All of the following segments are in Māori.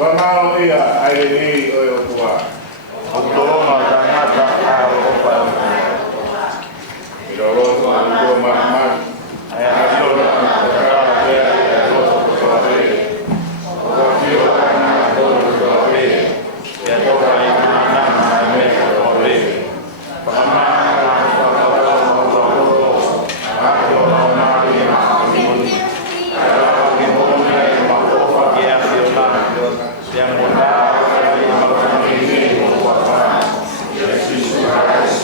Wamao ia ailini o tua. Oktoba tangata ao opa. Iroro tua mama. Aya asora kara pe o soabe. O tio ana o soabe. Ya toka ina na me soabe. Mama yang mudah dari malam ini membuatkan Yesus Kristus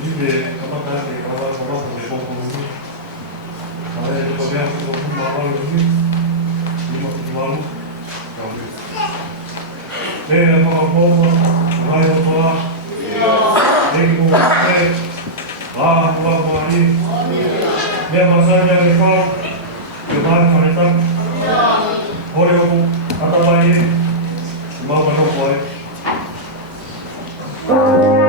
Vive kama kati kama kama kwa komuni. Kama ile kwa vya kwa mama hivi. Ni mtu Tena kama bomo, hayo kwa. Tengo fe. Kwa ni. Dia masanya rekao. Kemar kanita. Hore ko ata bai. Mama no koi. Oh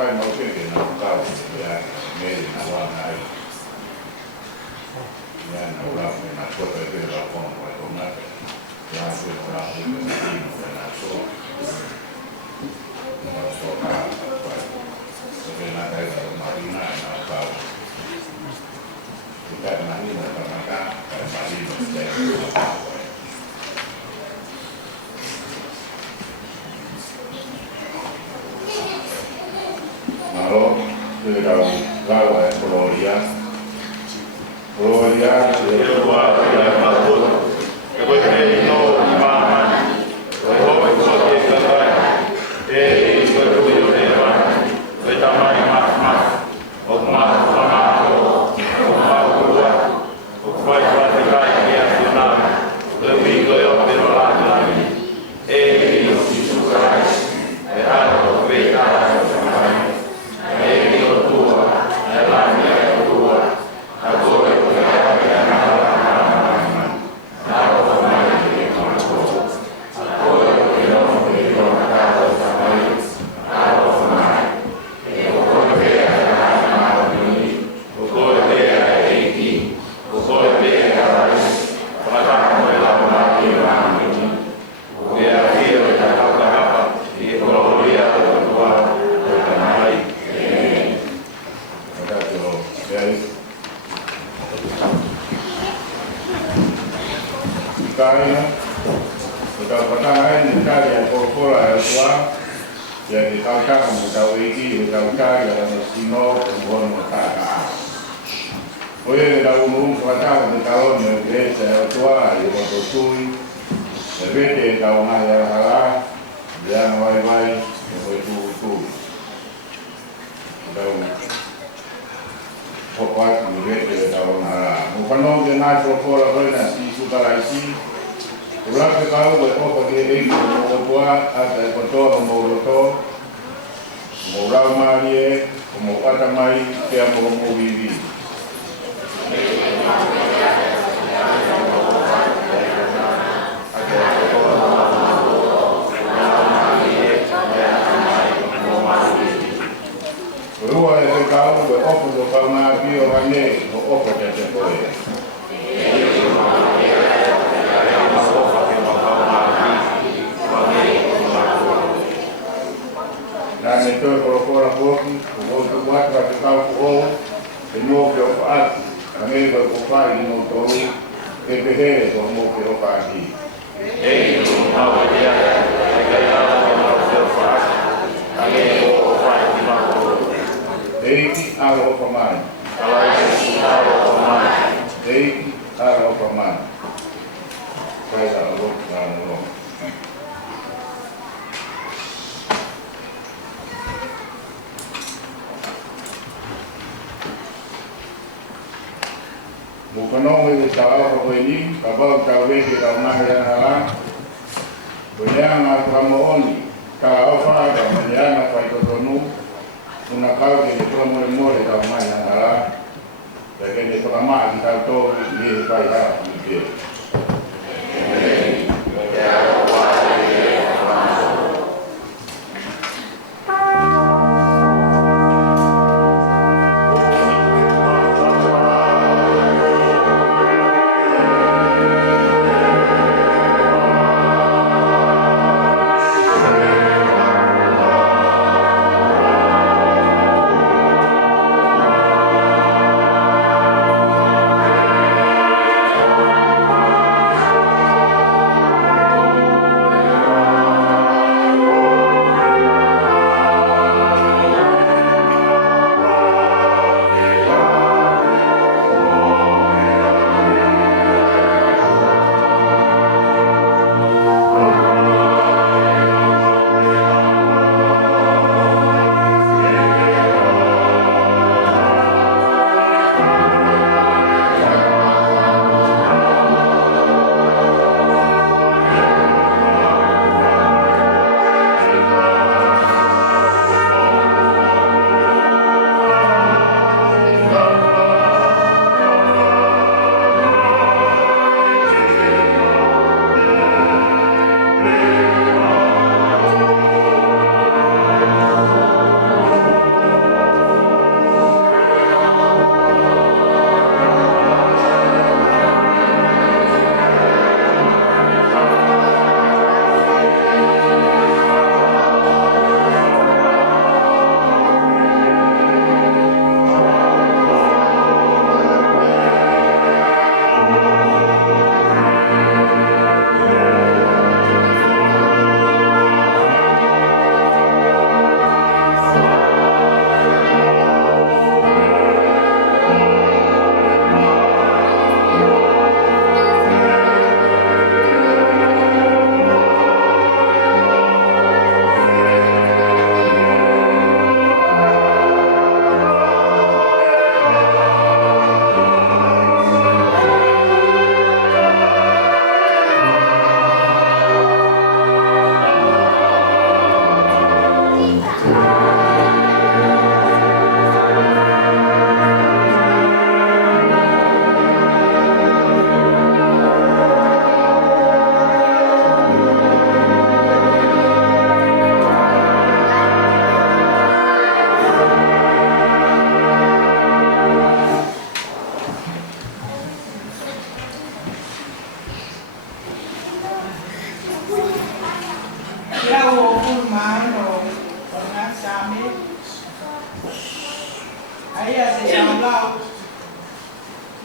hai mau ke na ka ya me na wa na ya na ora me na ko te la ko na ya se tra ni na so na so ka se na ka marina na ka kita na ni na ka marina se Malo, de la agua de Gloria, Gloria, de la Madura, que fue creído mamá, joven soy que soy tuyo de hermano, de tamaño más, o más, o más, o faz praticar e acionar, domingo eu pelo lado, ele se sucrai, errado, pecado,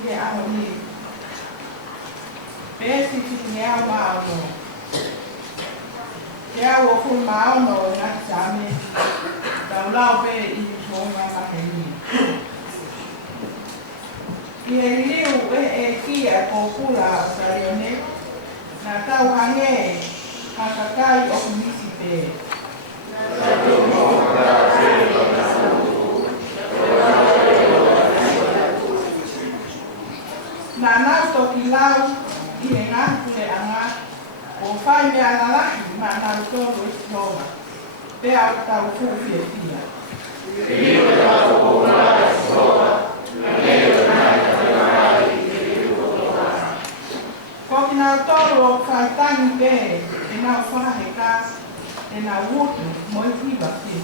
le ahoni. Pesi fitinea maono. Ia o fu maono na tsame. Taulau pe I tonga maheni. Ia liu e kia kokula sarione. Na tau hange hakakai o kumisi pe. Na nau toki lau I e ngātu le anga o whai mea ngalahi ma nau tōru I tonga. Pea o tau fuwhia fia. Ko ki nau tōru o whai tangi pe e nau whahe ka e nau wotu mo I hiwa fia.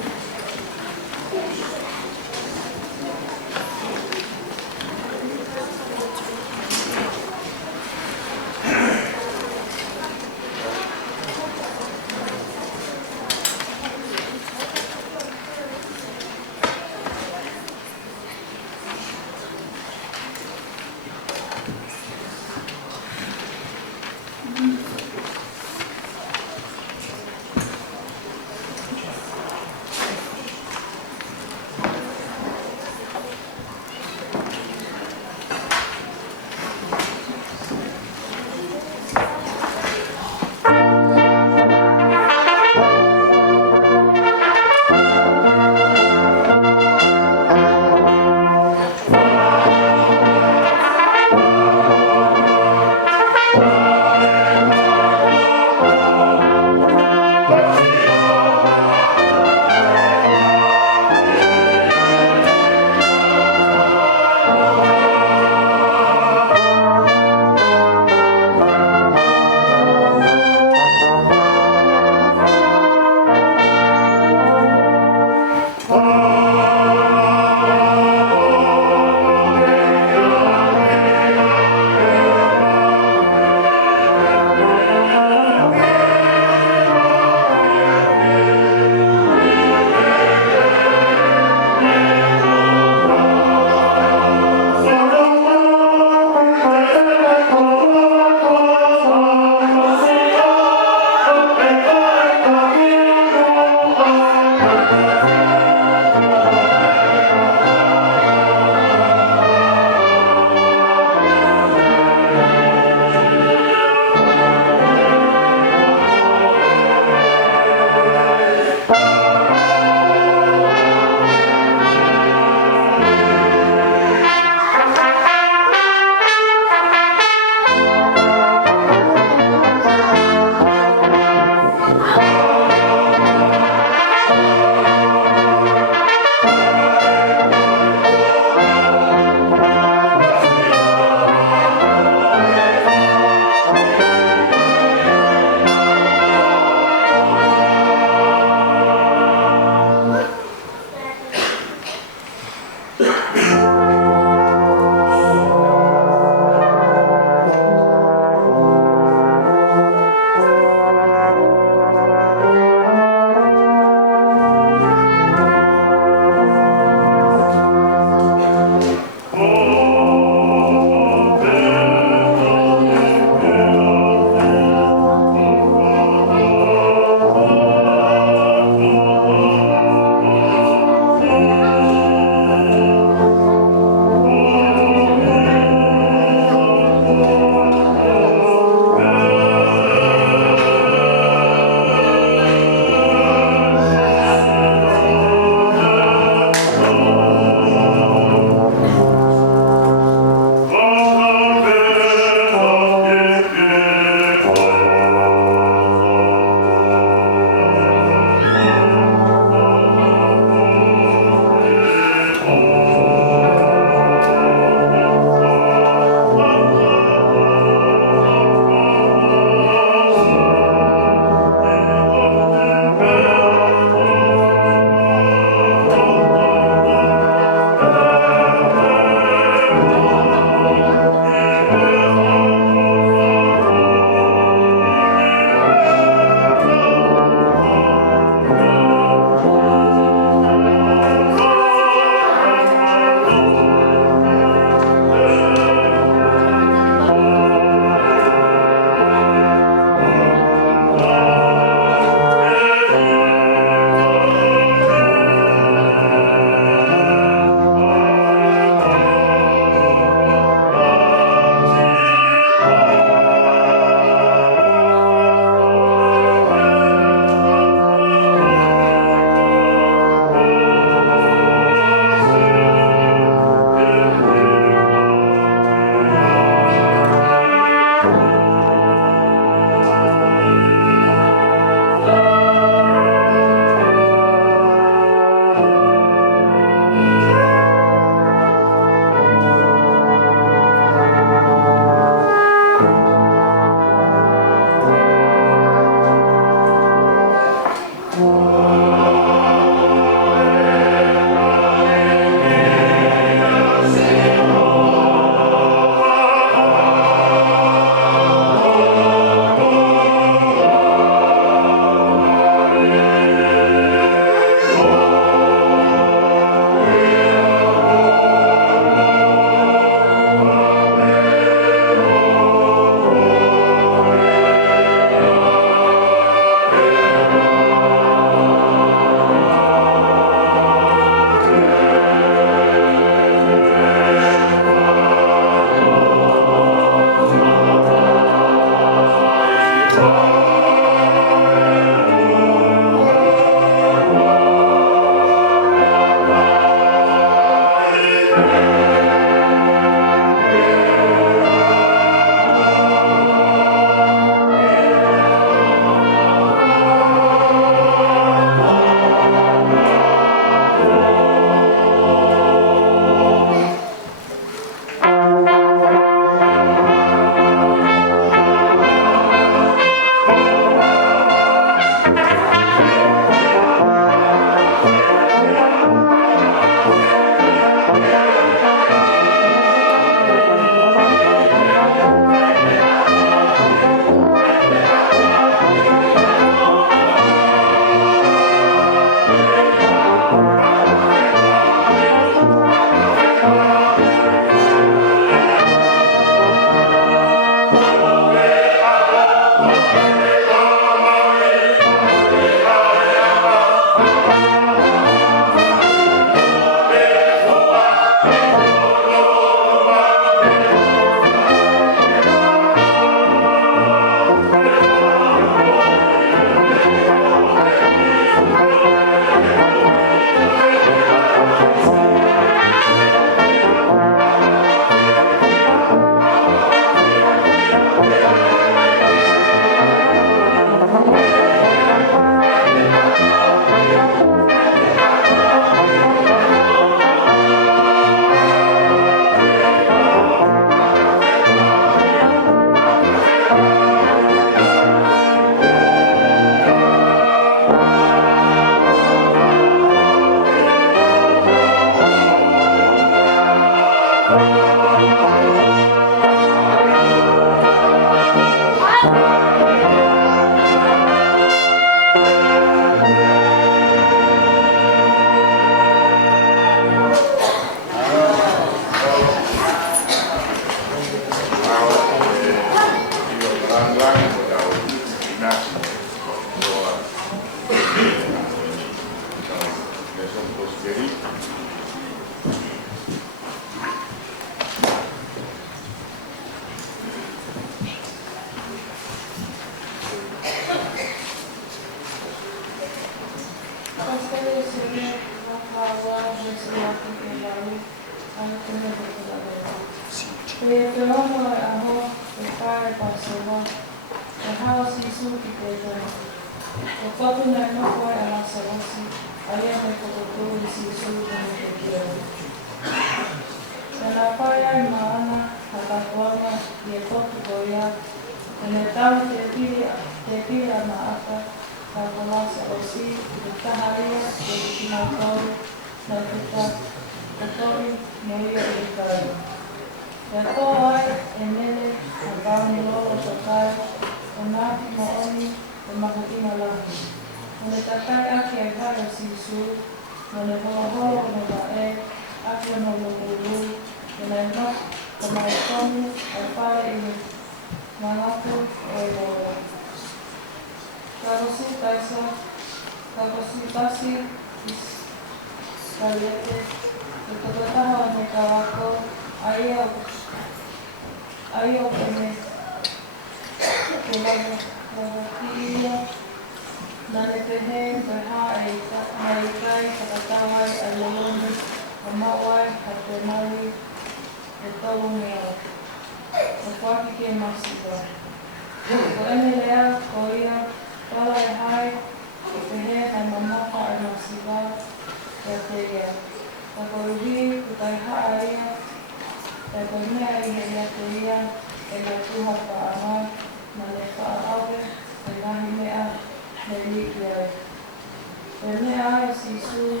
mea e sisu,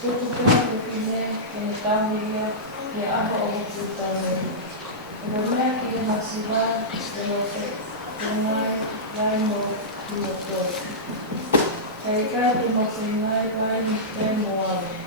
tuku pena kukine, e tamilia, e aho o kutane. E mea ki e masiwa, e lote, e ngai, rai mo, i o toi. E kai te mo se ngai, rai ni te mo ave.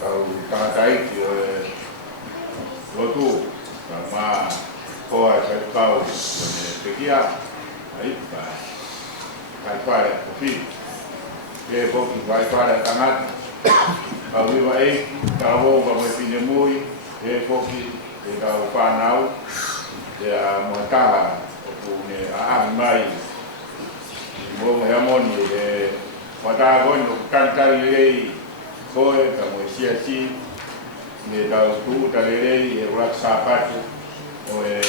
tau tangataiti o lotu ma koa e kau ne pekia ai kai pare kofi e poki vai pare tangata au viva e tau ba me pine mui e poki e kau panau e a motaha o ne a mai mo me amoni e wata gono kantari lei koe ka mo siasi me tau tu talelei e rak sapatu o e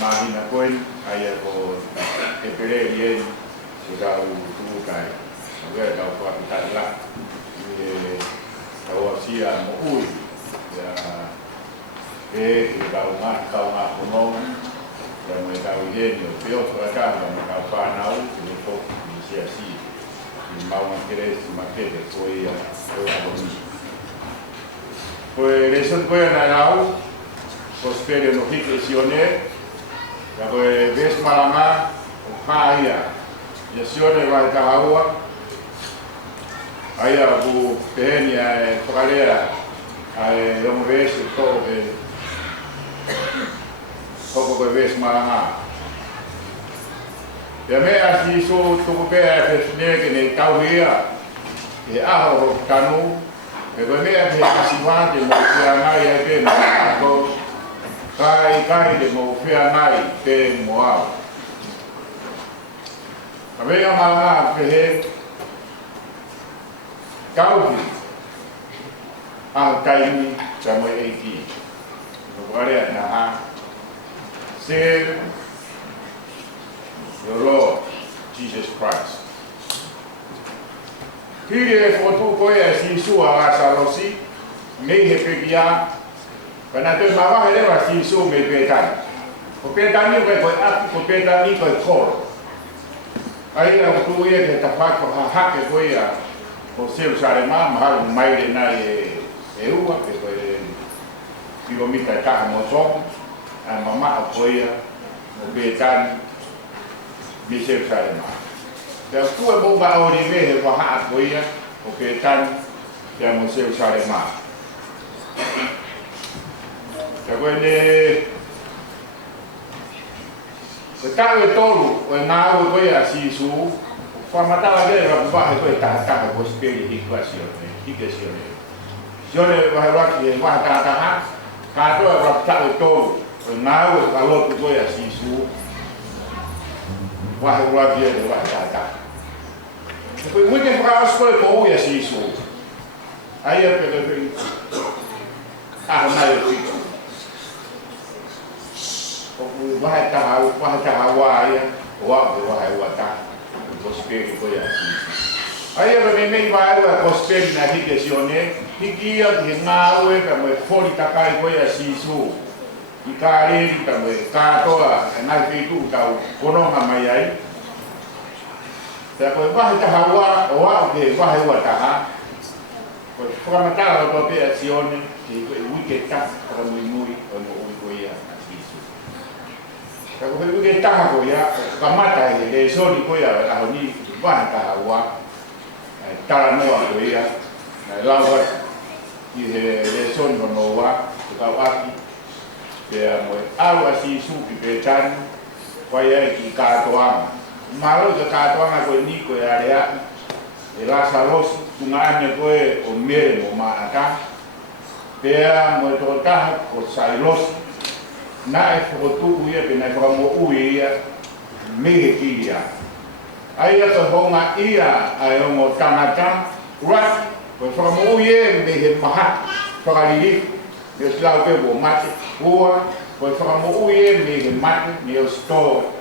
mahina koen ai ko e pere ien e tau tu kai agora tau pa la e tau asia mo ui ya e tau ma kono ya mo tau ien o peo para cá mo tau pa nau e ko siasi mau interesse makete foi a bonita. Pues eso fue en Arau, prospero no hikesione, ya pues ves malama, haya, ya sione va a agua, haya bu pequeña fralera, hay un ves todo que poco que ves malama. Ya me así so tu pea que ne tau hia, e aho kanu. Pero me hace casivar de mofianai a que no kai de mofianai que moa. A ver a mala que cauki a kaini como eiki. No vale na ser the Lord Jesus Christ. Kiri foto ko ya si su a salosi me he pegia kana te mava hele wa si su me petan o petan ni ko a ko petan ni ko ai la tu ye ke ta fa ko ha ke ko ya o se usare ma mai de na e u ke ko digo mi ta mo so a mama ko ya o petan mi se usare ma. Pero tu é bom para orive o ha coia o que tan ya museu sare ma. Ya quelle se tawe tolu o na o coia si su fa matava de la ba e ta ko speri equazione. Sione va va che va ta ka to va tawe tolu o na o ka lo coia si su vai lá dia de vai cá. Depois muito tempo para a escola com o isso. Aí eu peguei não eu fico. Vai tá aí, vai tá. Gospel foi assim. Aí eu me vai o gospel na hikesione, hikia de naue como fora takai foi assim isso. I kāre tamwe kātoa nai pitu tau kono mai ai. Te koe wahi taha ua o au ke wahi ua taha. Koe whakamatara o tope a sione ke koe wike taha para mui o mo ui koe ia a sisu. Te koe wike taha koe ia kamata e le soni koe ia aho ni wahi taha ua. Tara noa koe ia. Lawa i le soni hono ua te kau aki. Pea moe alu asi suki petan waya ki katoanga malo ke katoanga ko ni ko ya rea e la salos tungane ko o mere mo maata pea moe to ta ko sailos na e fotu uia pena ko mo uia me ki ya ai to honga ia ai mo tanata rat ko mo uia me he maha fagali eu slau pe bo mate boa foi para mo uie me mate me o sto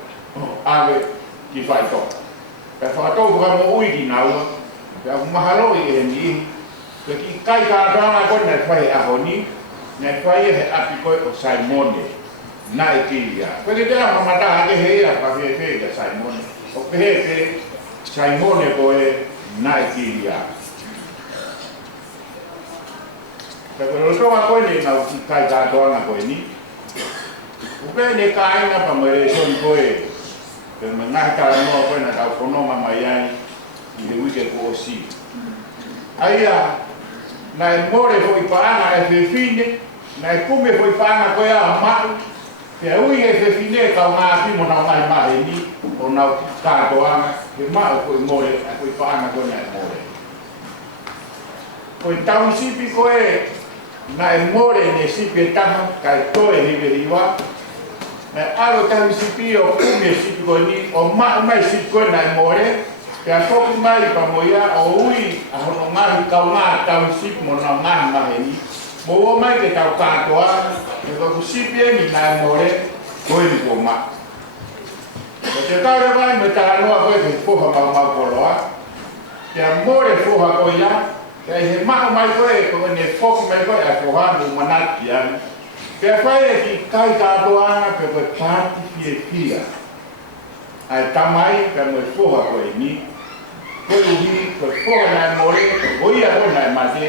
ave ki fai to pe fa to para mo ui di nau pe mahalo e ni pe ki kai ka rana ko na fai a honi na fai he api ko o Simone na e ki ya pe ke la mata ke he ya pa fe ke Simone o pe he Simone ko e na e ki ya. Pero lo toma koe ni na kai katoanga koe ni. Upe ne kai na pa mere son koe. Pero me ngai kara noa koe na tau konoma mai ai i le wike ko osi. Aia na e more foi paanga e fefine, na e kume foi paanga koe a mau, ke ui e fefine kau ngā pimo na ngai mahe ni, o na kātoanga, ke mau koe more, a koe paanga koe na e more. Koe tau sipi koe, na e more ne sipi e taha, kai toe hiwe hiwa, na alo tau sipi o kume sipi koe ni, o mau mai sipi koe na e more, ke a koku mai pa moia o ui a hono ngahi kau ngā tau sipi mo na ngahi mahe ni, mo o mai ke tau kātoa, e koku sipi e ni na e more, koe ni ko ma. Ko te kaure mai me tā noa koe ke poha mau koloa, ke a more poha koe ia, ke he maha mai koe, koe ne foku mai koe a poha mu manati anu. Ke a whae e ki kai kātoa pe koe pāti fie fia. Ai tamai ka mo poha koe ni, koe uhi, koe poha na e more, koe ia koe na e mate,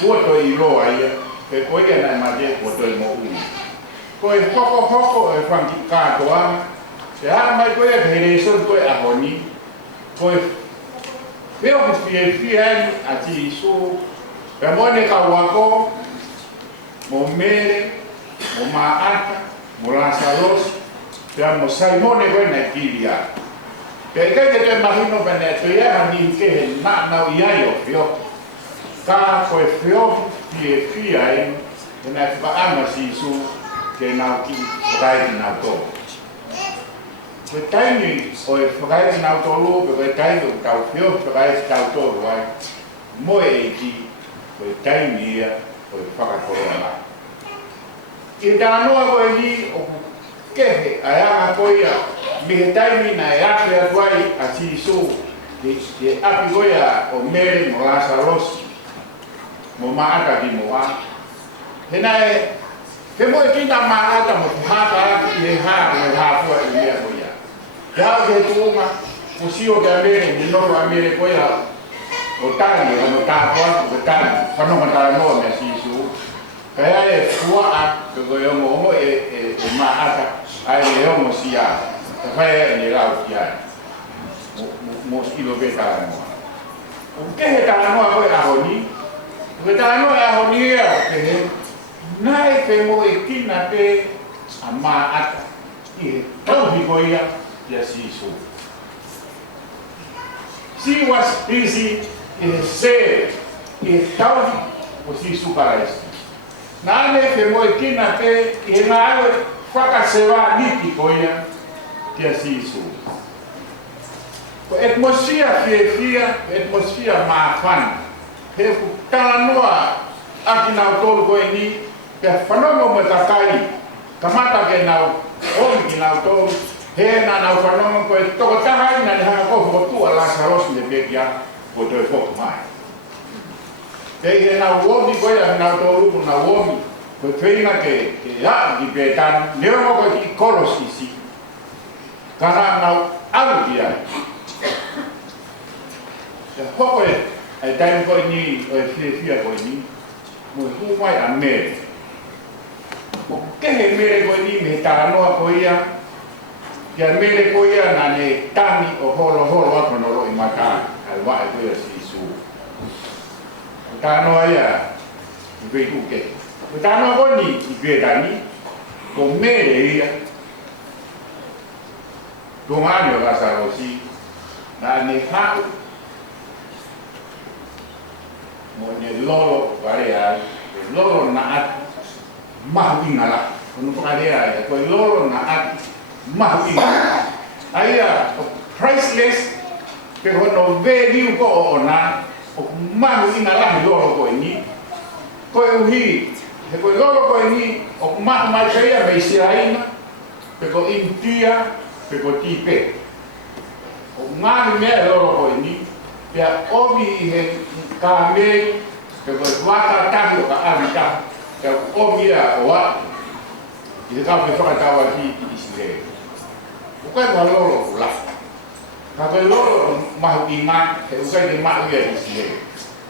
koe to i roa ia, pe koe ia na e mate, koe to i mo ui. Koe hoko e whanki kātoa, te hara mai koe e here son koe a honi, koe whio ki fie ani a ti isu, pe moene ka wako, mo mere, mo maata, mo Lasaros, pe a mo Saimone koe na kiria. Pe kai te te mahino pe ne te ea ni ke he na nau iai o whio. Ka koe whio fie ai, e na te paama si isu, ke nau ki whakai nau tō. Koe taini o e whakai nau tō lua, koe taini o tau whio whakai tau tō ruai, moe e ki, koe taini ia, koe whakakoroa. I tā noa koe ni o kehe a anga koe ia, mi he taini na e ake atuai a si isu, ke api koe o mere mo Lasaros, mo maata ki mo a. Hena e, ke mo e kina maata mo te hata aki i he hāpua i mea koe ia. Ke hao ke tuunga, mo sio ke a mere, ni noro a mere koe ia, o tani, ano tāpua, o tani, whanonga tāra noa mea si isu. Kaya e fua a, ke koe ongo e maata, ai e ongo si a, ka whae e ni rau ki ai. Mo skilo pe tāra noa. O kehe tāra noa koe a honi, koe tāra noa a honi ea o kehe, nai pe mo e kina pe a maata i he tauhi koe ia ia si isu. She was busy i he se i he tauhi o si isu karaisi. Nane pe mo e kina pe i he ngā aue whakasewa niti koe ia ia si isu. Ko atmosphere fia, atmosphere maafana. He ku tāra noa aki nau tolu koe ni, ke whanongo me takai, ka mata ke nau omi ki nau tolu, he na nau whanongo koe toko tahai na ni hanga kofu ko tua Lasaros me pekia ko toi foku mai. Ke he nau omi koe a nau tolu ku nau omi, koe whina ke haa ki petan, neongo koe ki kolos isi, ka nau alu ki ai. Ke hoko e taimi koe ni, o e fia koe ni, mo e humai a mere. O kehe mere koe ni me tāra noa koe ia, ke a mere koe ia na ne tani o holo ako no roi mata, ai wae koe si isu. O tāra noa ia, i vei kuke. O tāra noa koe ni, i vei tani, ko mere ia, ko ngani o Lasarosi, na ne hau, mo ne lolo kare ai, lolo na ati mahu ingala, kono kare ai, ko lolo na ati mahu ingala. Aia priceless, pe hono value ko ona, o mahu ingala lolo ko ni, ko uhi, he ko lolo ko ni, o mahu mai kaya me Israina, pe ko India, pe ko Tipe. O ngani me lolo ko ni, pe obi he ka me ke ko waka tahi o ka avita ke o mia o wa i ka me whaka tawa ki i Israel. O kai wa lolo la. Ka ko lolo mahu i ngā he o kai ni mahu i Israel.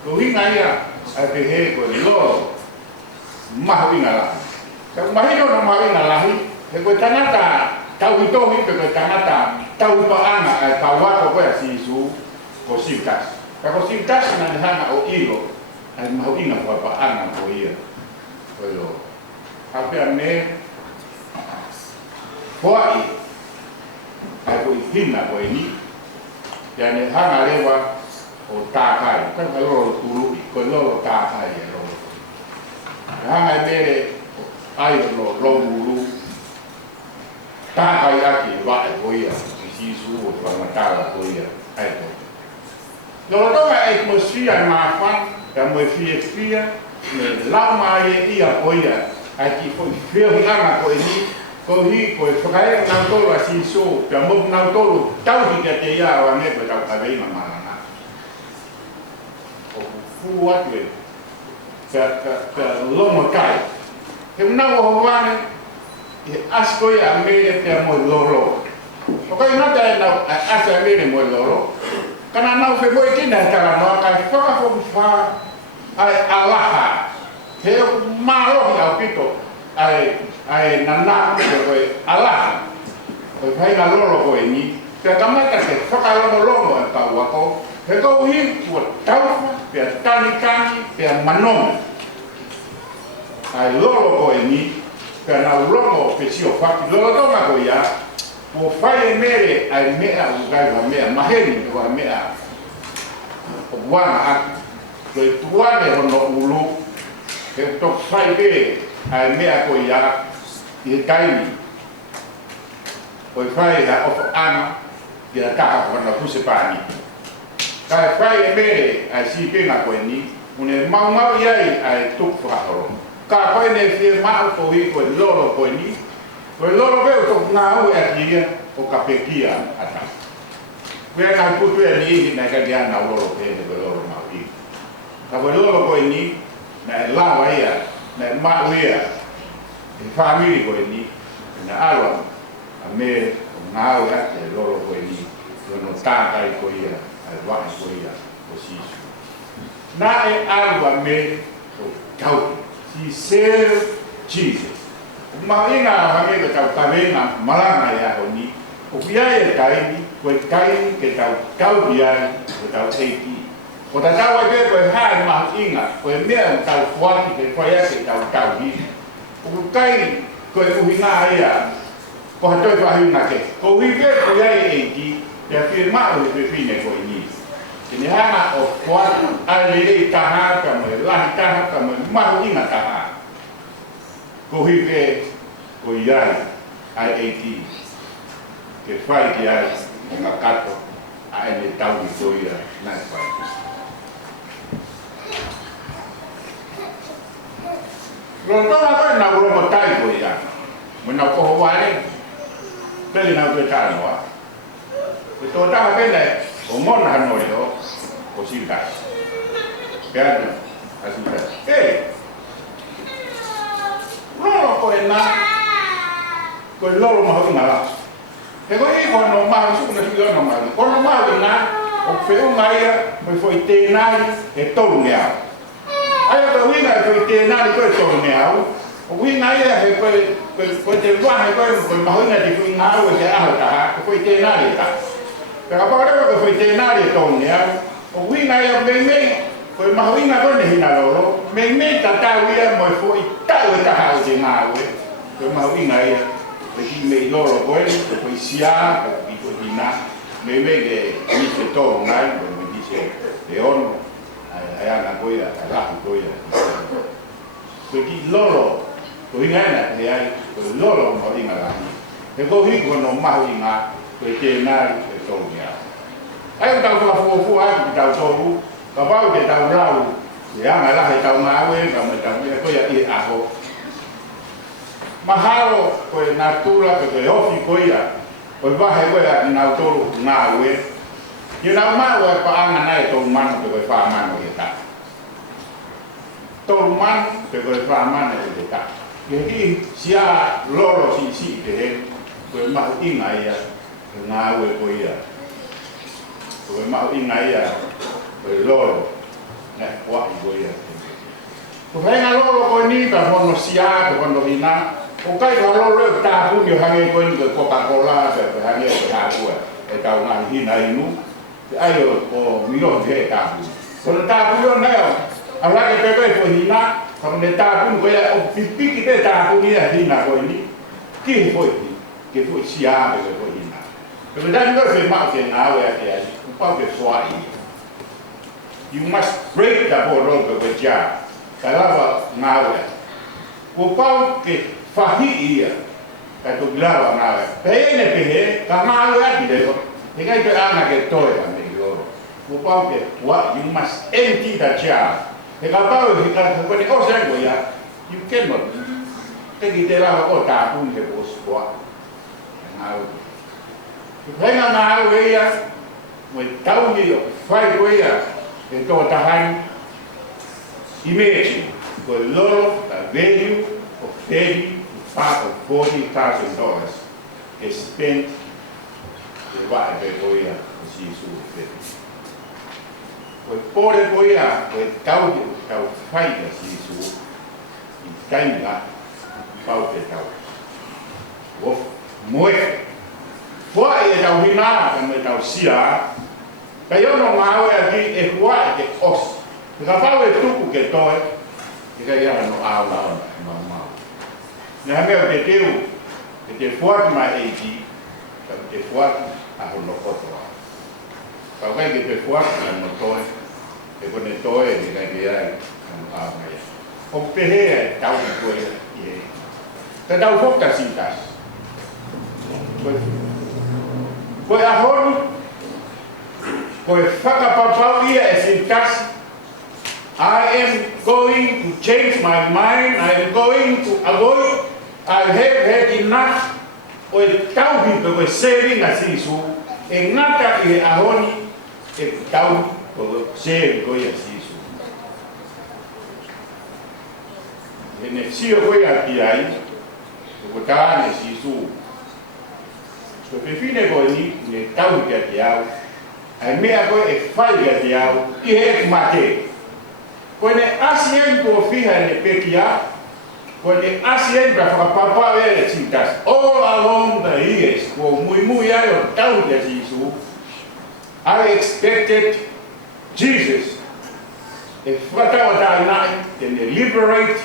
Ko hinga ia a pe he ko lolo mahu i ngā lahi. Ka mahino na mahu i ngā lahi he ko tanata tau hitohi pe ko tanata tau paanga a ka wako koe si isu ko simtas. Ka ko simtas na ni hanga o ilo ai mau inga pa ana ko ia ko yo ape me foi ai ko hina ko ni ya ne hanga lewa o takai kan lo tulu ko lo takai ya lo hanga mere ai lo mulu takai aki wa ko ia si su o pa matala ko ia ai ko lo to ai mo si ai ma fan ka mo fia me la mai ia ko ia ai ki foi fio ngana ko ni ko hi ko fakai na to la si so ka mo na to tau ki ka te ya wa ne ko tau ka vei ma na o fu wa te ka lo mo kai he na wo wa ne e asko ya me te mo lo o kai na ta na asa me mo lo kana na fe mo ki na ta na ka fa fa ai alaha he malo ya pito ai nana ko ala ko fai na lolo ko ni te kama ka se foka lo ta wa ko he ko hi ko tau pe tani pe manon ai lolo ko ni pe na lolo pe si o fa lolo to ma ko ya o fai mere ai me a ugai wa me ma heni wa me a o wa a ko tuane hono ulu he to fai be ai mea ko ia i kaini o fai ha o ana ia ka ko na kuse pani ka fai mere ai si pe na ko ni une mau ia ai tuk fa horo ka ko ne fi ma ko i ko loro ko ni ko loro be to na o e ia o ka pe kia ata we na ku tu ni na ka dia na loro pe de loro ma i ka ko loro ko ni na la wa ia na ma wea e family ko ni na alwa a me na wa te loro ko ni no ta kai ko ia ai wa ko ia o si na e alwa me o kau si se Jesus ma ina ha me ka ta me na malanga ya ko ni o pia e kai ni ko kai ke ta kau dia ko ta teiti o ta tawa ke ko ha ma inga ko me ta fuati ke ko ya ke ta kau ni o kai ko hinga ia ko to ko hinga ke ko wi ke ko ya e ki ya firma o pe fine ko ni ni hana o fuati ale ta ha ka me la ta ha ka me ma inga ta ha ko hi ke ko ya ai e ki ke fai ki ai nga kato ai ne tau ni so ia na fai lo to na na lo mo tai ko ia mo na ko wa ni pe na ko ta no wa ko to ta pe le o mo na no yo ko si ta ka así ta lo ko na ko lo mo ha na la e ko i ko no ma su na su no ma ko no ma na o feo mai ko foi te nai e to nea ai ko wi na ko te nai ko to nea o wi na ia he ko te wa he ko ma ho na di ko na o te a ta ko te nai ta pero pa ko foi te nai to nea o wi na ia me ko ma ho na ko ne hina lo me ta ta wi mo foi ta o ta ha o te na we ko ma wi na ia ki me loro ko ko sia ko ko hina me de mi se to nai ko me dice leon ai ana ko ia la ko ia ko ki loro ko ina na te ai ko loro mo ina la e ko hi ko no ma ina ko te nai e to ia ai ta ko fu ai ta to ka ba ke ta rau ya na la he ta ma we ka me ta ko ia i a ho mahalo ko natura ko ofi ko ia ko va he ko na toro na we you na ma wa pa ana na to man ko fa man ko ta to man ko fa man ko ta ye hi sia loro si te ko ma inga ia na we ko ia ko ma inga ia ko loro na wa ko ia ko venga loro ko ni ta no sia ko no hina o kai ko lo ta pu yo hange ko ni ko Coca-Cola se ko hange ko ta ku e ta una hina inu ai yo ko mi lo de ta pu ko ta pu yo na ala ke pepe ko hina ka ne ta pun ko ya o pipi ki te ta pun ni hina ko ni ki ko ni ke ko sia be ko hina ke dan ko fe ma ke na we ya ku pa ke swai you must break the bottle ke ja kalava na we ku pa ke fahi ia ka to glava na we pe ne pe ka ma we ya de ko e ga to ana ke to ya me yo ku pa ke what you must empty the jar. He kapau he ka ko ni o sa ko ya you cannot ke ki la ko ta pun ke bos ko na he na we ya mo tau ni yo fai ko ya e to ta han imagine ko lot the value of 30 to $40,000 is spent in what be ko ya si su Pues por el boya, pues tau fai da sisu, i kainga pau te tau. Wo moe. Fua e tau hina, me tau sia. Ka yo no mawe aquí e fua e os. Ka pau e tuku ke toe. Ka ya no ala ma. Na me te teu, te fua ma eji, te fua a no koto. Ka vai ke te fua no toe. E kone toe ni kai ia a mai. O pehe tau ko e. Te tau fok ta sintas. Ko a hon ko e faka papau ia e sintas. I am going to change my mind. I am going to avoid. I have had enough. O e tau bi ko saving asisu. E ngata i a honi e tau se ko ya sisu ene sio ko ya tiai ko ta ne sisu so pe fine ko ni ne tau ya tiau ai me ko e fai ya tiau i he mate ko ne asien ko fiha ne pekia ko ne asien ba fa papa ve cintas all along the years ko muy ya tau ya sisu I expected Jesus, if what I was then they liberate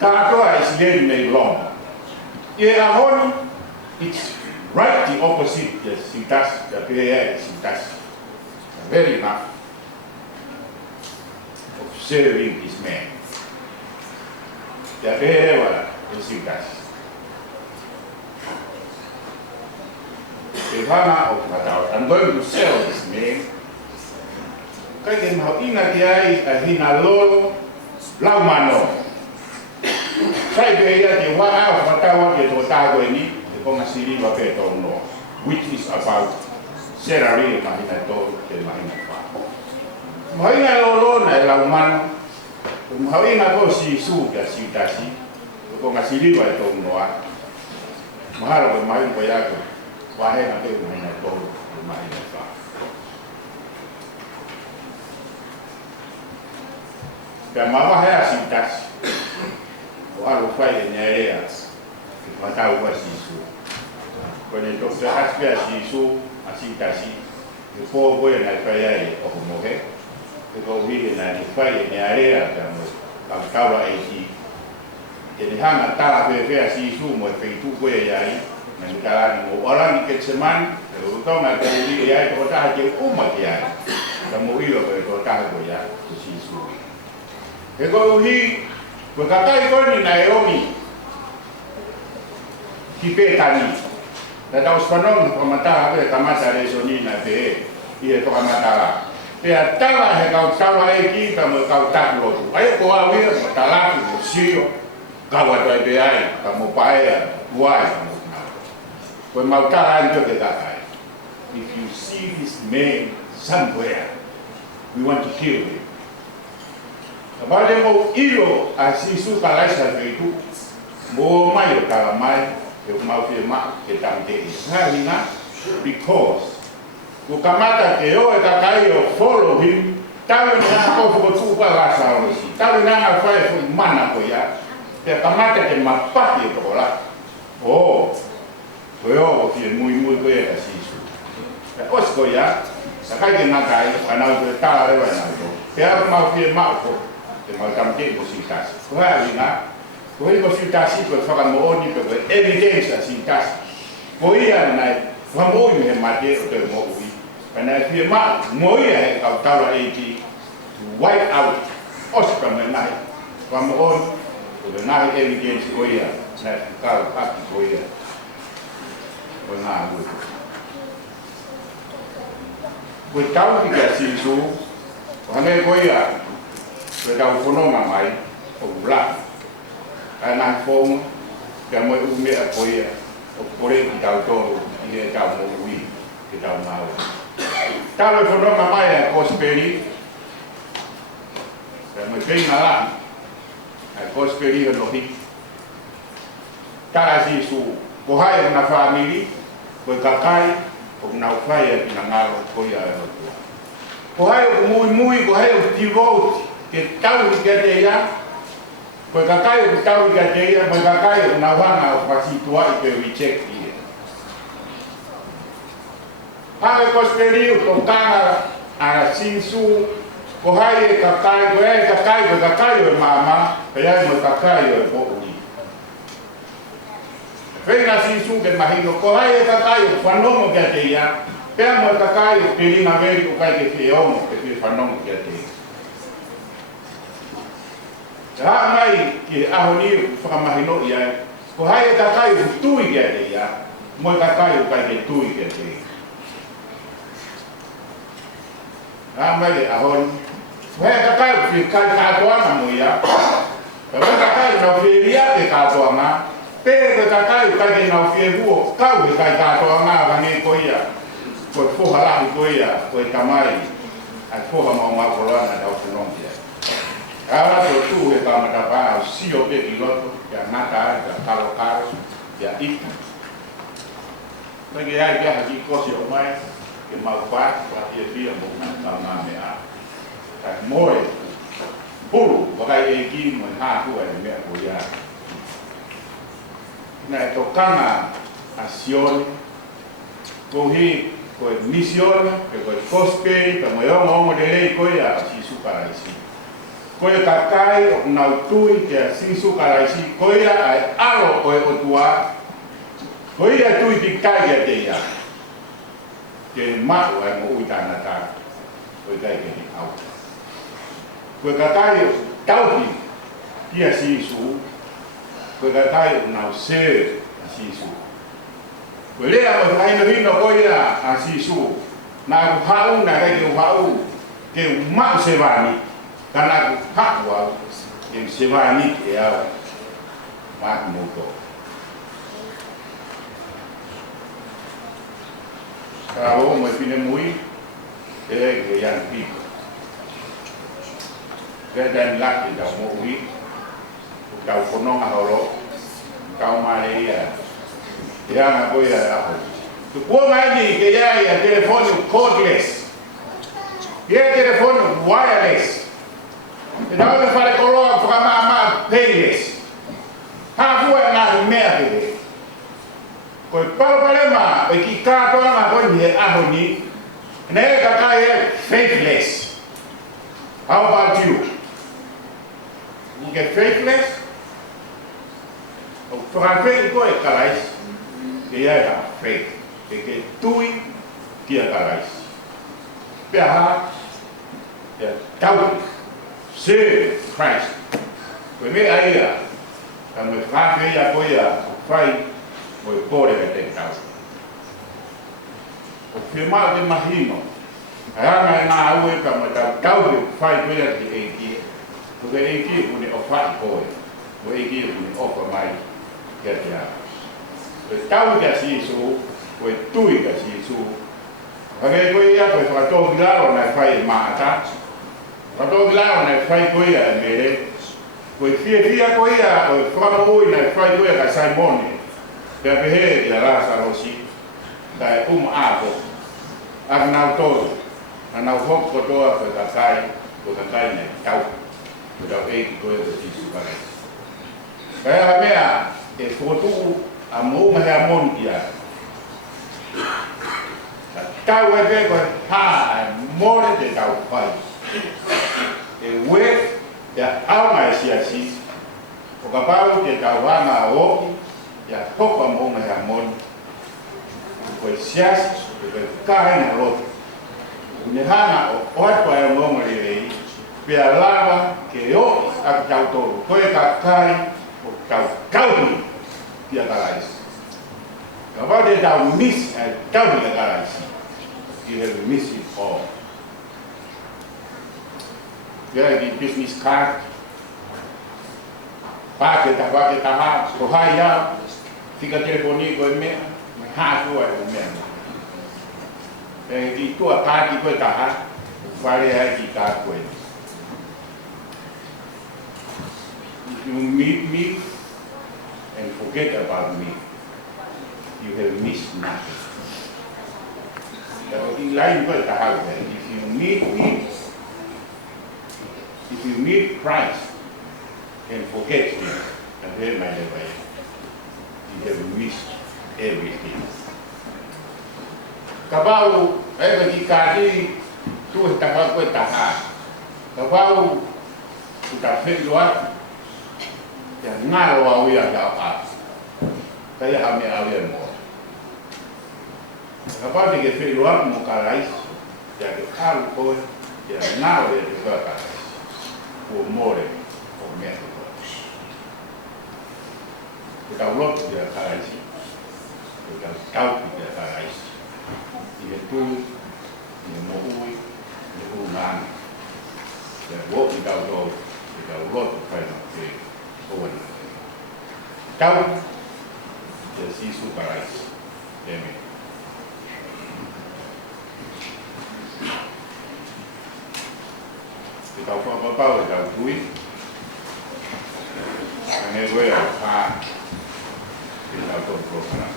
Katoa is then made long. Yeah, it's right the opposite, the sintas, the prayer sintas. Very enough of serving this man. The prayer is sintas. I'm going to sell this man. Kaya mau ingat dia hina lolo lau mano. Saya beya di wala watawa ke totago ini ko ngasili wa ke tono, which is about serari mahina to ke mahina pa. Mau ingat lolo na lau mano. Mau ingat ko si su ke si tasi ko ngasili wa tono. Mahal ko mahina ko ya ko. Wahai na ke mahina to mahina pa. Dan mama hai asintas. Walau fai ni area. Mata uba sisu. Kone doktor hasbi sisu asintasi. Ko boy na fai o mohe. Ko wi na ni fai ni area dan kawa ai. Jadi hanga tala fe sisu mo fe tu ko ai. Na kala mo orang ke seman, ko to na ke wi ai ko ta je umat ai. Dan mo ilo ko ta ko ya sisu. Ego hi, kakai ko ni Naomi, kipetani. Tadau spanon pamata abe kamasa resoni na be, ia to kamata. Ia tala he kau tawa eki kamu kau tak lo. Ayo ko awi talaki mo sio. Kawa to be ai, kamu pae, buai kamu. Ko mau tala anjo ke kai. If you see this man somewhere, we want to kill him. Kabale mo ilo asisu kalaisa fetu mo mai kala mai e mau fe ma ke tamte isarina because ko kamata ke o ka kai o follow him tawe na ko ko tu pa la sa o si tawe na fa e mana ko ya te kamata ke mapati ko la o ko yo fi muy ko asisu o ko ya sa kai na kai ana ko ta re wa na ko Pea mau fie mau ko. Te mau tamte mo sintasi. Ko ha linga. Ko hi mo sintasi ko whakamooni ko evidence sintasi. Ko ia nai whamoi me mate o te mo ui. Pana fie mau mo ia he kau taura eiti wipe out ospa me nai. Whamooni ko te nai evidence ko ia nai kau haki ko ia. Ko ngā ui. Ko tau ki kia sisu Hane koia, ke tau whanonga mai, o ura. Ka nā whonga, kia moe umea koia, o kore ki tau tōru, i he tau mo ui, ki tau māua. Tau e whanonga mai a Kosperi, kia moe pēnga la, a Kosperi o nohi. Tāra si su, ko hai o na whamiri, koe kakai, o nau whaia ki na ngaro koia e o tua. Ko hai o mui, ko hai o devote, ke tau i kia te ia, ko kakai o tau i kia te ia, ko kakai o na wanga o whasitua i ke reject i e. Hanga Kosperi o tō kanga ara sinsu, ko hai e kakai, ko kakai o e mama, pe ai mo kakai o e po ui. Whenga sinsu ke mahino, ko hai e kakai o whanongo kia te ia, pea mo kakai o piringa veri o kai ke whiongo ke whio whanongo kia te. Haa mai ki ahoni o whakamahino i ai, ko hai e kakai o tui kia te ia, mo kakai o kai ke tui kia te. Haa mai e ahoni, ko hai e kakai o whio kai katoanga mo ia, ka mo kakai o nau whiria ke katoanga, pe ke kakai o kai ke nau whiehuo, kau he kai katoanga wange ko ia. Ko foha lahi ko ia, ko tamai, ai foha mau koloana tau whanong kia. Kara ko tu e ka matapa o sio pe ki loto, kia nata, kia karo, kia ita. Nagi ai kia haki kosi o mai, ke mau pat, wati e fia mo na ka ngā mea. Kai moe, buru, wakai e ki mo hā hua e mea ko ia. Nai to kanga a sione, ko hi, ko e misione, ko e Kosperi, ka mo ongo de lei ko ia sisu karaisi. Ko e kakai o nau tui kia sisu karaisi, ko ia ai aro ko e otua, ko ia tui ki kai kia te ia. Ke matu ai mo ui tāna tā, ko i kai kia ni au. Ko e kakai o taupi kia sisu, ko e kakai o nau se sisu. Ko lea mo haino hino ko ia a sisu, na ku hau na kai ke hau, ke mau sevani, kana ku hau au, ke sevani ke au, mak muto. Kau mo pine mui, ke yang piko. Ke dan laki da mo ui, kau kono ngaholo, kau mare ia. Ia na ko ia aho. Tu ko mai ni ke ia telefone cordless. Ia telefone wireless. E não me fale coloca para mama payless. Ha fua na mea pe. Ko problema e ki ka to na ko ni aho ni. Ne ka ka e faithless. How about you? You get faithless? O francês ko e carais. Que era feito, que tui kia karais. Pea tau se Christ. Koe me aia, ka me whake ia koia whai mo i kore me te tau. O whimau te mahino, ranga e ngā aue ka me tau he whai koia ki eiki. Ko ke eiki une o whai koe, o eiki une ofa mai kia te ara. Koe tau kia sisu, koe tui kia sisu. Whake koe ia koe whakatōki laro nai whai e maata. Whakatōki laro nai whai koe ia e mere. Koe whia koe ia koe whakamoi nai whai koe ka Simone. Pea pehe ia rasa rosi. Kai ako. Ak nau tōru. Na nau hok kotoa koe kakai. Koe kakai nai tau. Koe tau eiki koe koe sisu kakai. Kaya mea e whotu a mo me ha mon ia. Tau e koe ha more te tau pai. e we ya ama si o kapau ke tawanga o ya topa mo na hamon ko sias ke kai na lo ne hana o pa ya mo mo le pia lava ke o a tauto ko e ka kai o kau pia galais kapau de da miss a kau de galais you have missed it all. Yeah, the business card. Pakai tahap, kohaya, tiga telefoni kau me, ha tu ada me. Itu apa kau tahap, variasi kita kau. If you meet me and forget about me, you have missed nothing. Kalau lain kau tahap, if you meet me, if you meet Christ and forget me and then my way, you have missed everything. Kalau bagi kali tu tahap kau tahap, kalau kita luar, yang ngalau awi ada apa? Saya ambil awi mo. Kalau dia luar muka lais, jadi kalau kau yang ngalau dia juga kan. O more o método. O calor de Caraíba, o calcáudio de Caraíba, e tudo, e moui, e o nome, e o outro calor, e o outro faz o que o ano. Calcáudio de Ciso Caraíba, amém. Tao có bao giờ túi anh em quay ở pha thì tao tốt tốt lắm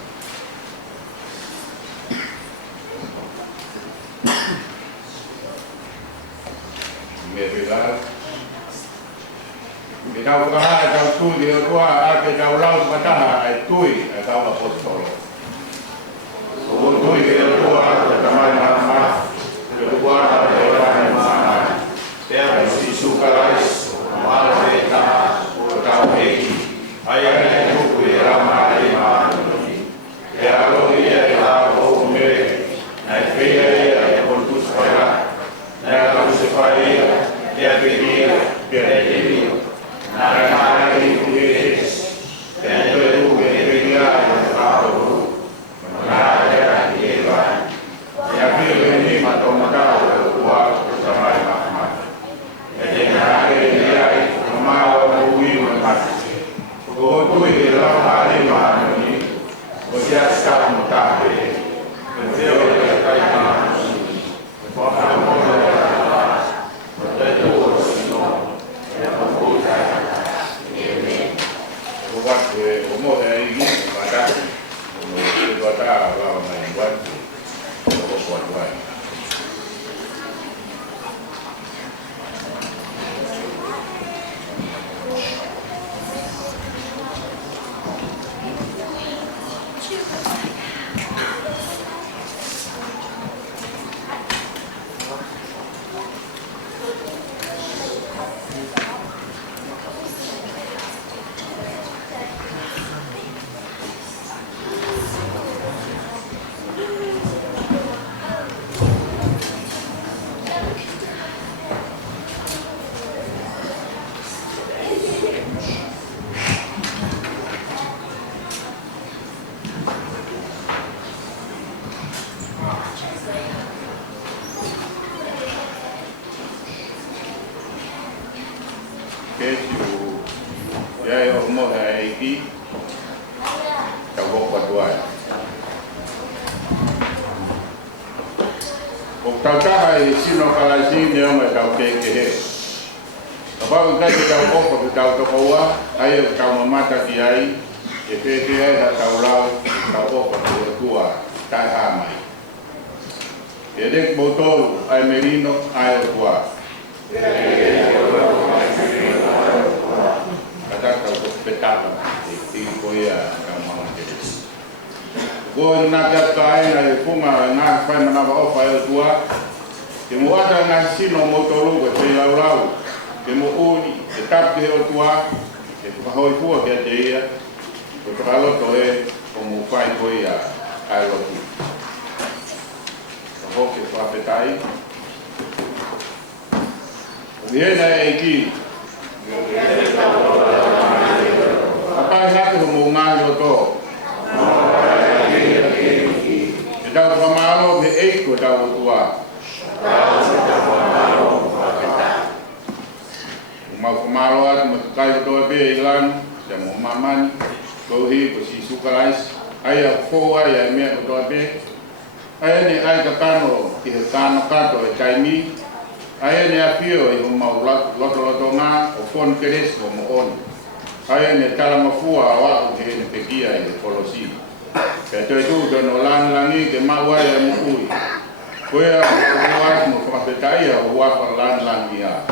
mẹ về đó thì tao có hai tao túi thì qua cái tao lau mà ta hai túi tao là tốt tốt rồi túi thì qua tao mai mà qua tao để Terra si sucarais, malveta, orcauei, ayane tuque ramai mani, e a gloria de la come, na feia e portus fora, na luz faria, e a pedir, e a pedir, na ramai tuques, tendo eu pedir a carro, na era de Eva, e a filha matomada, o quarto trabalho. Edek botol ay merino ay agua. Kadang kau petapa, tingko ya kamu jadi. Kau nak jatai ay puma nak fai mana bawa fai agua. Timuada nasi no motolu kau saya ulau. ke mo uni e tap ke o tua e ka hoi fua ke te ia o ka lo to e o mo fai ko ia ai lo tu ho ke fa petai o viene e ki apa nga ke mo nga yo to e da ko malo ke e ko da o tua mau kumaro at magkayo to be ilan da mo maman ko hi ko si sukalais ay ko ay me ko to be ay ni ay ka kano ki kano kato e taimi ay ni apio i mau loto nga o fon keres o mo on ay ni tala mafua wa ke ni pekia i kolosi ke to tu do no langi ke mawa ya mo kui ko ya mo ko petai ya wa langi ya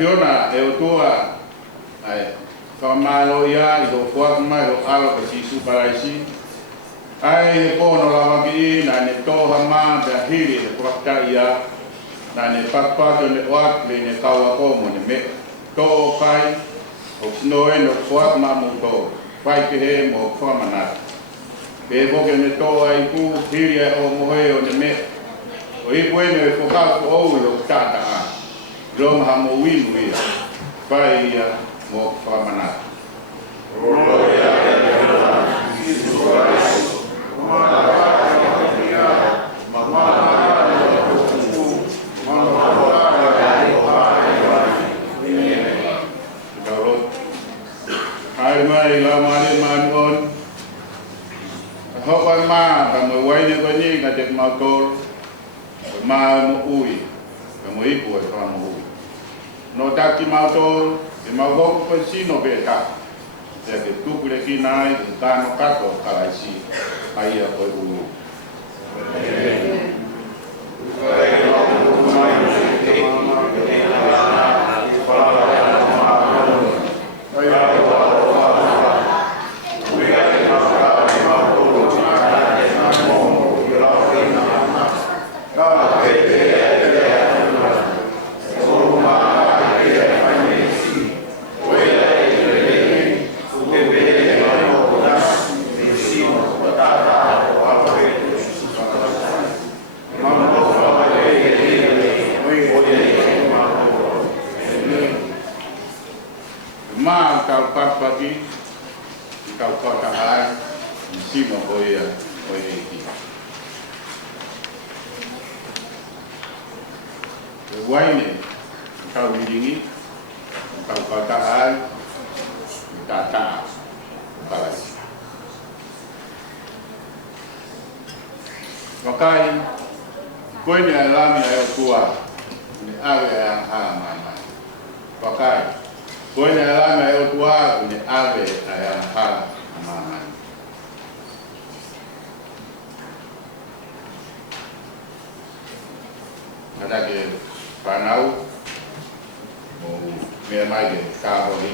Fiona e o tua ai famalo ia i do fuak mai do alo ke sisu paraisi ai ko no lava ki na ne to hama da hiri e prakta ia na ne papa ne oak le ne kawa ko mo ne me to kai o sno e no fuak ma mo to pai ke he mo famana e bo ke ne to ai ku hiri o mo he o ne me o i bueno e foka o lo tata Rom hamo win wia pai ia mo famana gloria a Dios hai mai la mani manon hokan ma ka mo wai ne ko ni ka tek ma tor ma mo ui ka mo ipu e ka mo ui no taki mautor e mau ko sino beta se que tu kure ki nai ka no kato kalaisi ai a ko ulu Waine kau dingin kau kataan tata balas makai koine alami ayo tua ni ave yang hama makai koine alami ayo tua ni ave yang hama ada ke panau mau me mai de carro ali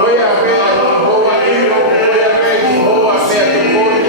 Voy a ver, voy a ir, voy a ver, voy a ver,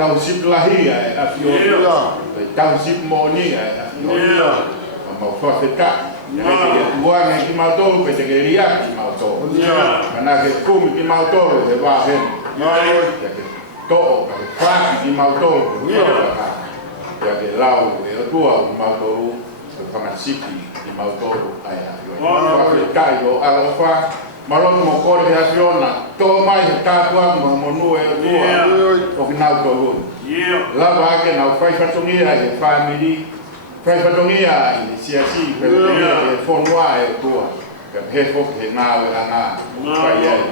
tausip lahia e afio tausip moni e afio ma fa feta e buana ki ma to pe te ria ki ma to ana ke kum ki ma to e va he to ka fa ki ma to ya ke lau e tua ma to ka ma sipi ki ma to ai ai ka yo ala fa Malon mo kore afiona to mai ta tua mo monu e tua o final to lu la va que na fai fatongia e family fai fatongia e siasi pe e fonwa e tua que he fo que na na fai ai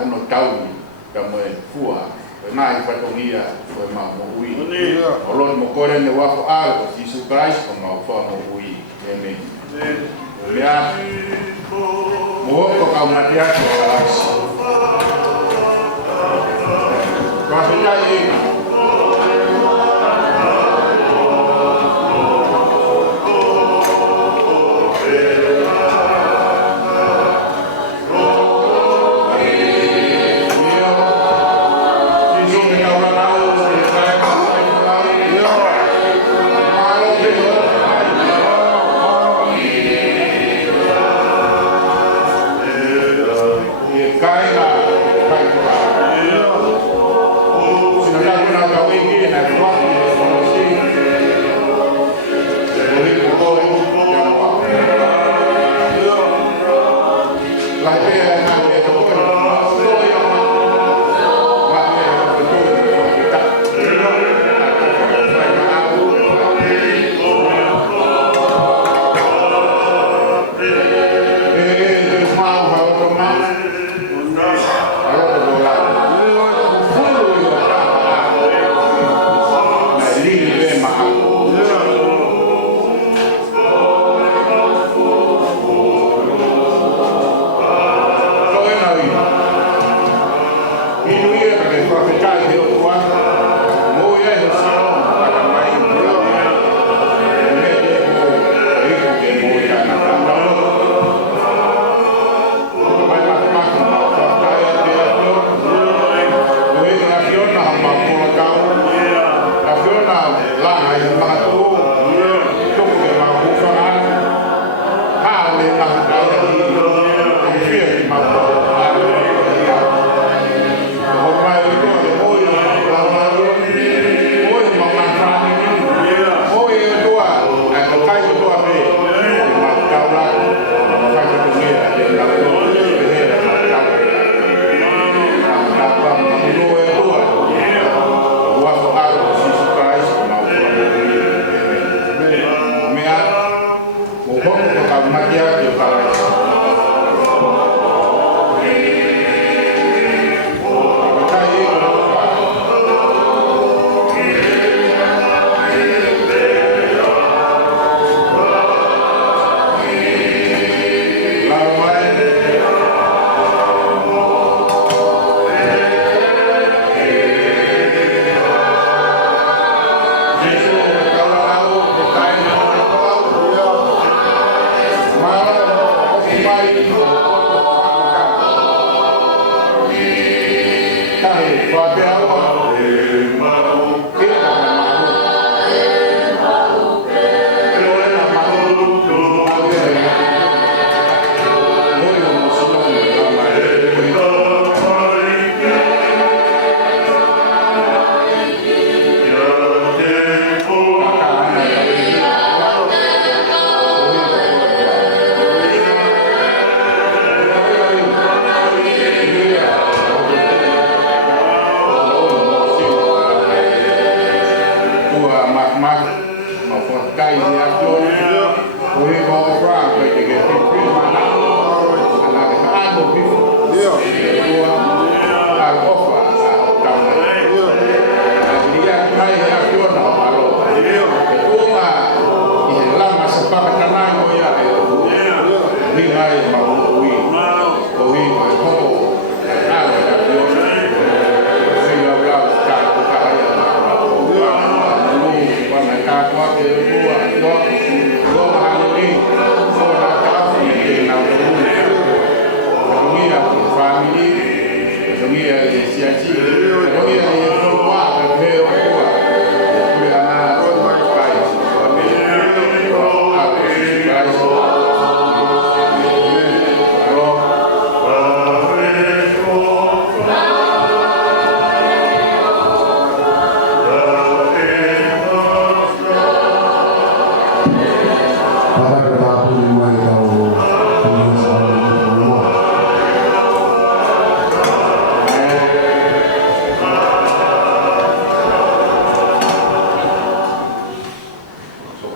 ano tau ka mo e fua na e fatongia o ma mo ui olon mo kore ne wa fo algo si surprise como fo mo ui e me ya Muoko kau mati aku kelas. Maksudnya ini.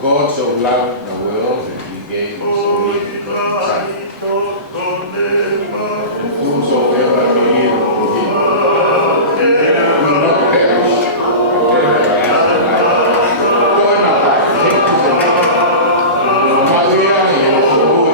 God so loved the world that he gave his only begotten Son. And whosoever believes in him will not perish, but have everlasting life. Join our life. Take to the Lord. Maria, you are so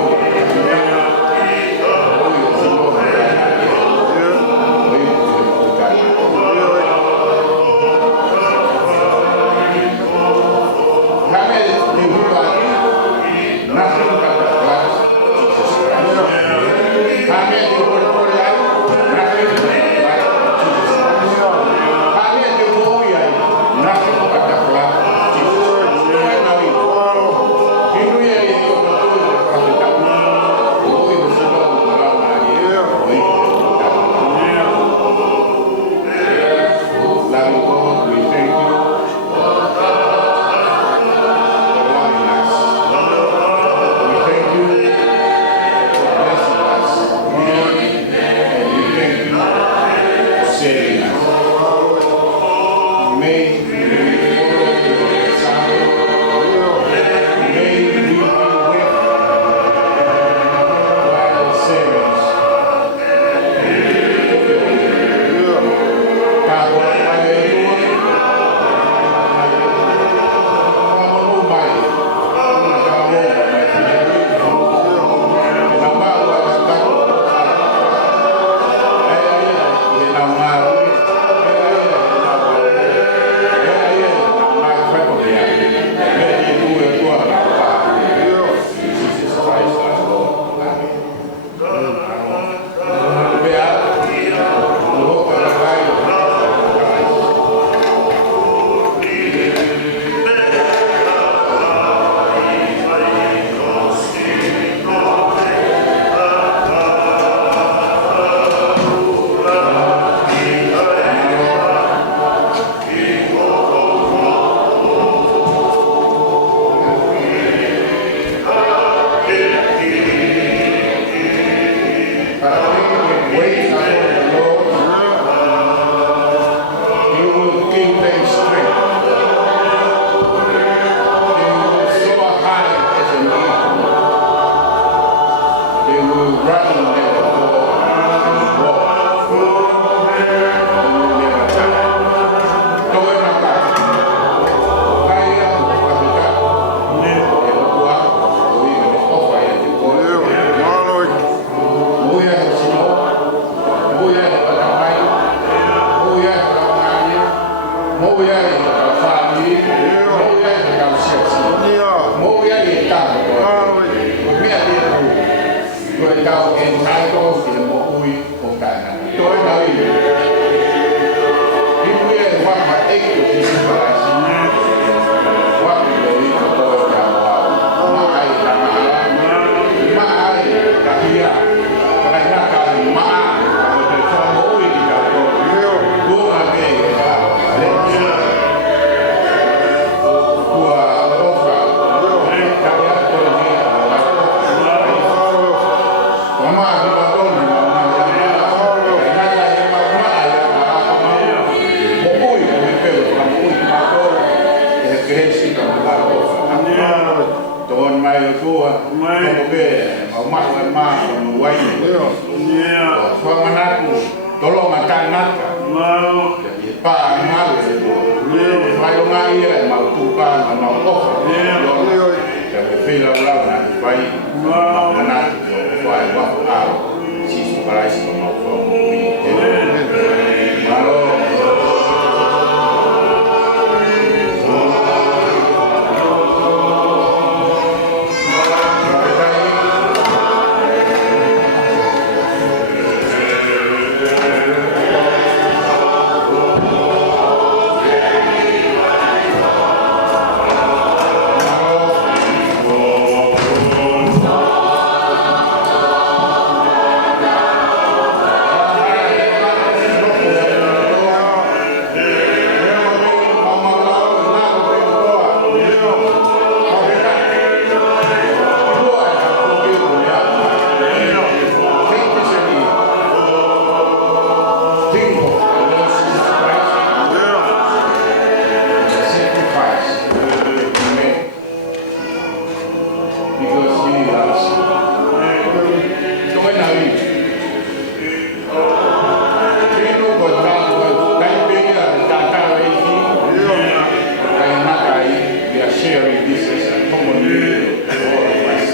Sharing this as a common meal for all of us.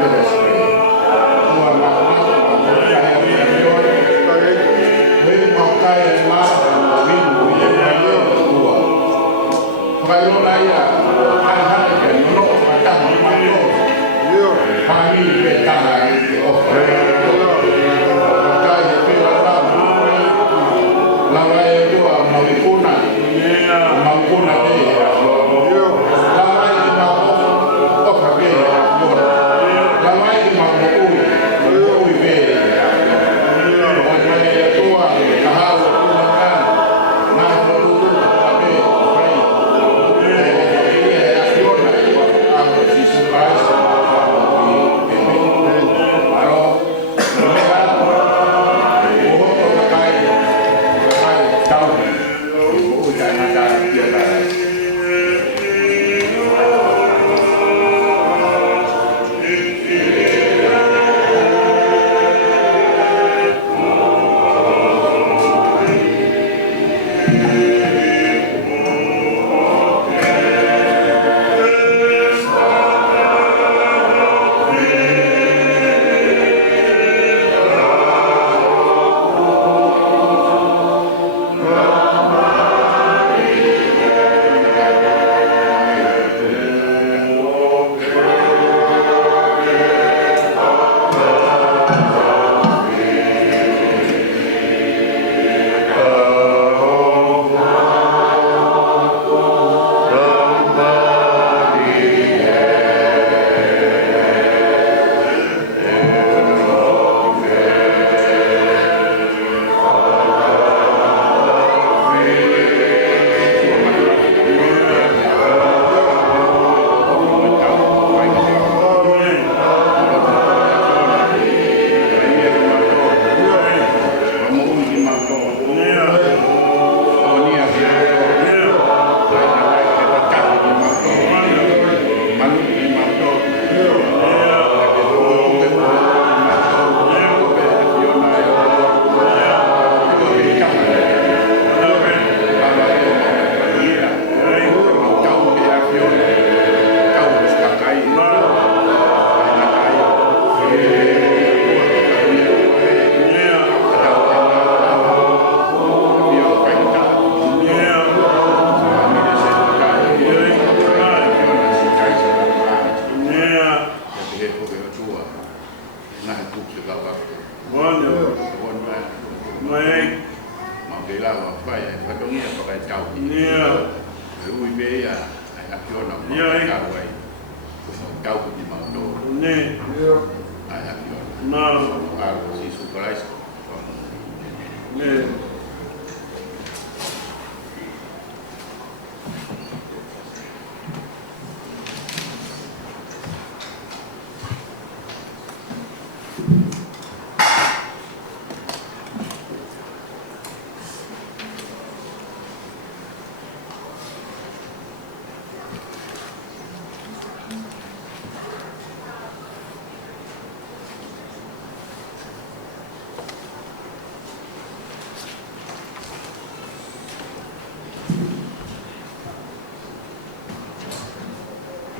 Let us pray.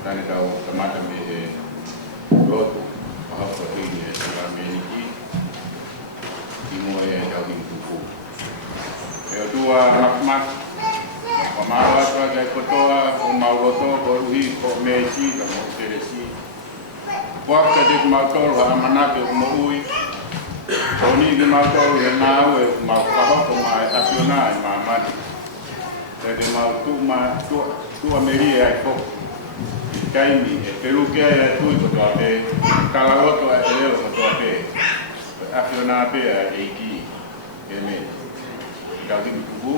Tani tau tamata me roto pahapo hini sa meniki imo e tau hingkuku e tua makmak pamawa tua kai kotoa o mauroto ko uhi ko mechi ka mo seresi wakta dik mautol ha manake o mo ui oni ki mautol he nau e mau pahapo mai apiona e mamani te mau tu ma tu ameri ai ko kaimi e pelu ke ai tu ko to ape kalagoto ai leo ko to ape afiona ape ai ki eme dagi kubu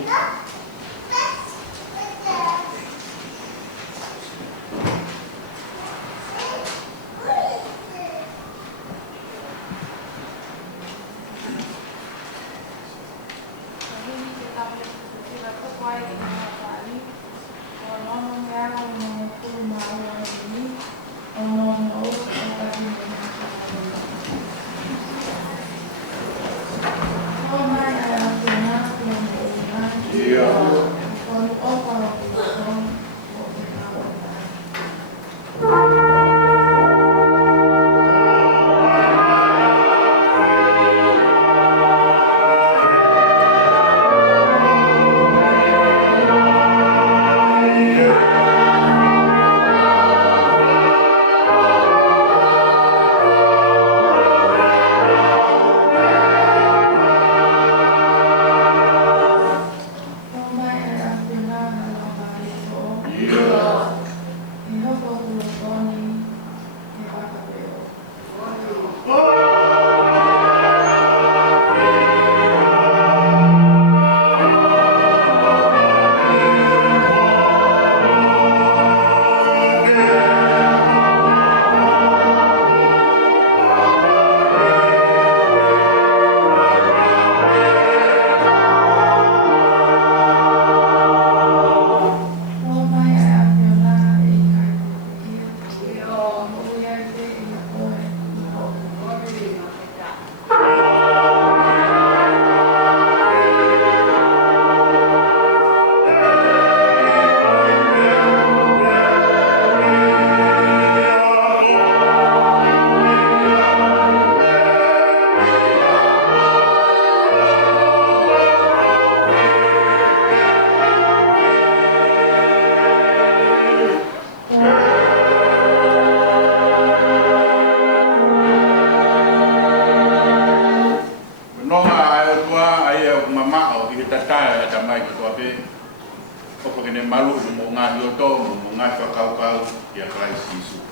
ne malu mo ngā hioto mo ngā whakaukau i a Christ Jesus.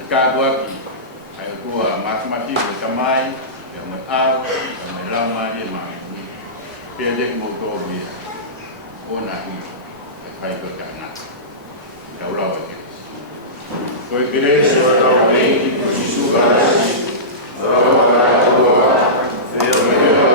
O kā tuaki, ai o tua mathemati o tamai, e o mai au, e o mai lama e mai. Pia dek mo tō mea, o nā hui, e whai ko kāna. Tau lau e kere. Koe kere, so e tau mei, ko Jisu karasi, rau ka tua, e o me o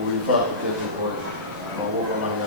Ui whakatete koe, ma woka lahi